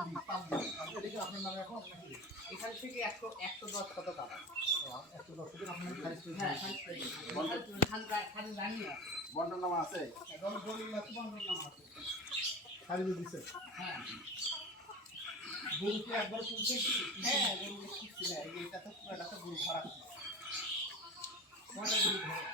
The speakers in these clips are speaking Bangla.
আপনার নামে এখন এখান থেকে 110 কত টাকা 110 থেকে আপনার বন্ডর নাম আছে খালি দিছে হ্যাঁ গরুকে একবার শুনছেন কি হ্যাঁ গরুকে শিখছি না এটা তো পুরো একটা গরু খারাপ কয়টা গরু খারাপ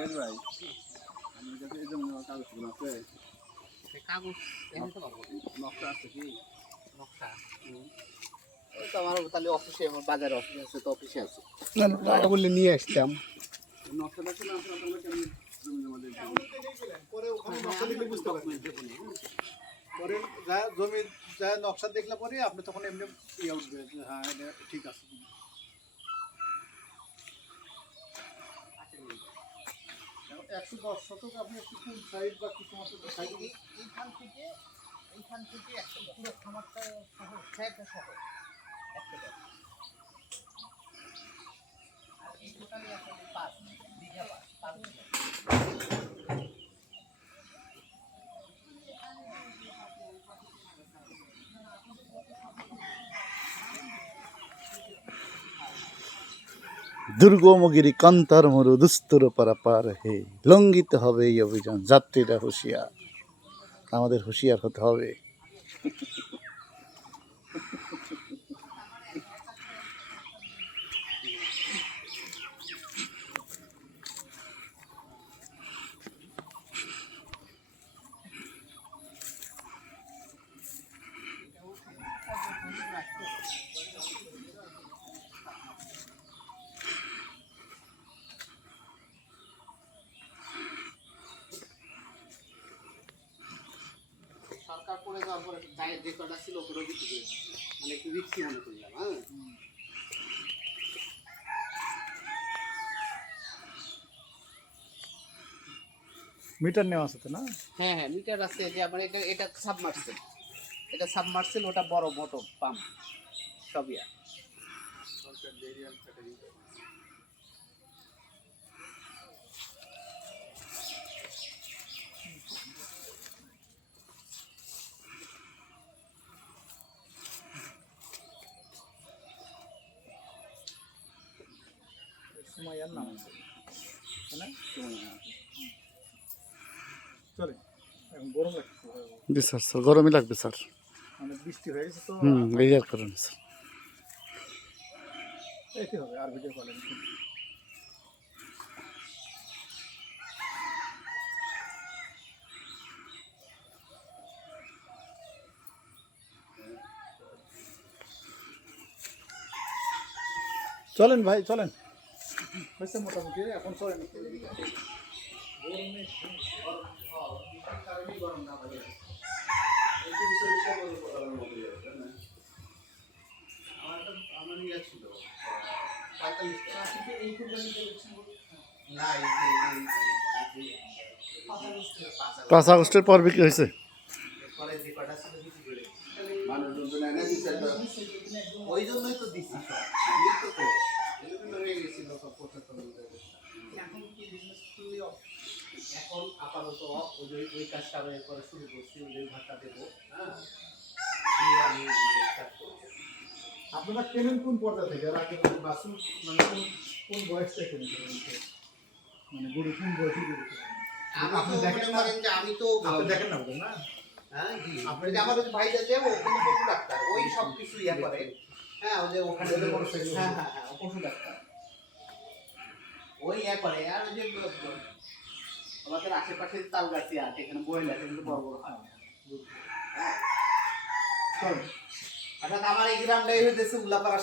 Yes, right. আমি কাছে এই জন্য কাগজগুলো আছে কাগজ এনে তো পাবো নকশা আছে কি নকশা ওই তো আমার তাহলে অফিসে আমার বাজারে অফিস আছে তো অফিসে আছে না বললে নিয়ে আসতাম নকশাটা ছিল আপনারা কেমন জমি জমা দিতে পরে ওখানে নকশা দেখলে বুঝতে পারবেন পরে যা জমি যা নকশা দেখলে পরে আপনি তখন এমনি ইয়ে উঠবে হ্যাঁ এটা ঠিক আছে 110 শতক আপনি একটু কোন সাইড বা কিছু মতো সাইড এইখান থেকে একটা পুরো খামারটা সহ ছয়টা সহ একটা আর এই টোটালি আসলে 5 বিঘা 5 বিঘা দুর্গমগিরি কান্তার মরু দুস্তর পারাপার হে লঙ্ঘিত হবে এই অভিযান যাত্রীরা হুঁশিয়ার আমাদের হুঁশিয়ার হতে হবে সরকার পড়ে যাওয়ার পরে গায়ের যে কটা ছিল ওগুলো বিক্রি করে মানে একটু রিক্সি মনে করলাম হ্যাঁ মিটার নেওয়া আছে তো না হ্যাঁ হ্যাঁ মিটার আছে যে আমার এটা সাবমার্সেল ওটা বড় মোটর পাম্প সবই আছে সময়ের নাম আছে না চলে এখন গরম লাগছে জি স্যার গরমই লাগবে স্যার মানে বৃষ্টি হয়ে গেছে তো এই আর কারণ স্যার এতে হবে আর ভিডিও কলেন চলেন ভাই চলেন হয়েছে মোটামুটি এখন চলেন পাঁচ আগস্টের পর বিক্রি হয়েছে ওই জন্যই তো দিচ্ছি এখন আপাতত ওই কাজটা করে শুরু করছি ওই ভাতটা দেবো হ্যাঁ আমি স্টার্ট করছি আপনারা কেনেন কোন পর্দা থেকে আর আগে বাসুন মানে কোন বয়স থেকে মানে গরু কোন বয়সে গরু আপনি দেখেন যে আমি তো দেখেন না না হ্যাঁ জি আপনি যে আমার ভাইটা যে ও কিন্তু পশু ডাক্তার ওই সব কিছু ইয়া করে হ্যাঁ ওই যে ওখানে হ্যাঁ হ্যাঁ হ্যাঁ পশু ডাক্তার ওই ইয়া করে আর ওই যে আমাদের আশেপাশে তাল গাছি আছে এখানে বইল আছে কিন্তু বড় বড় হয় হ্যাঁ আচ্ছা আমার এই গ্রামটাই হইতেছে উল্লাপাড়া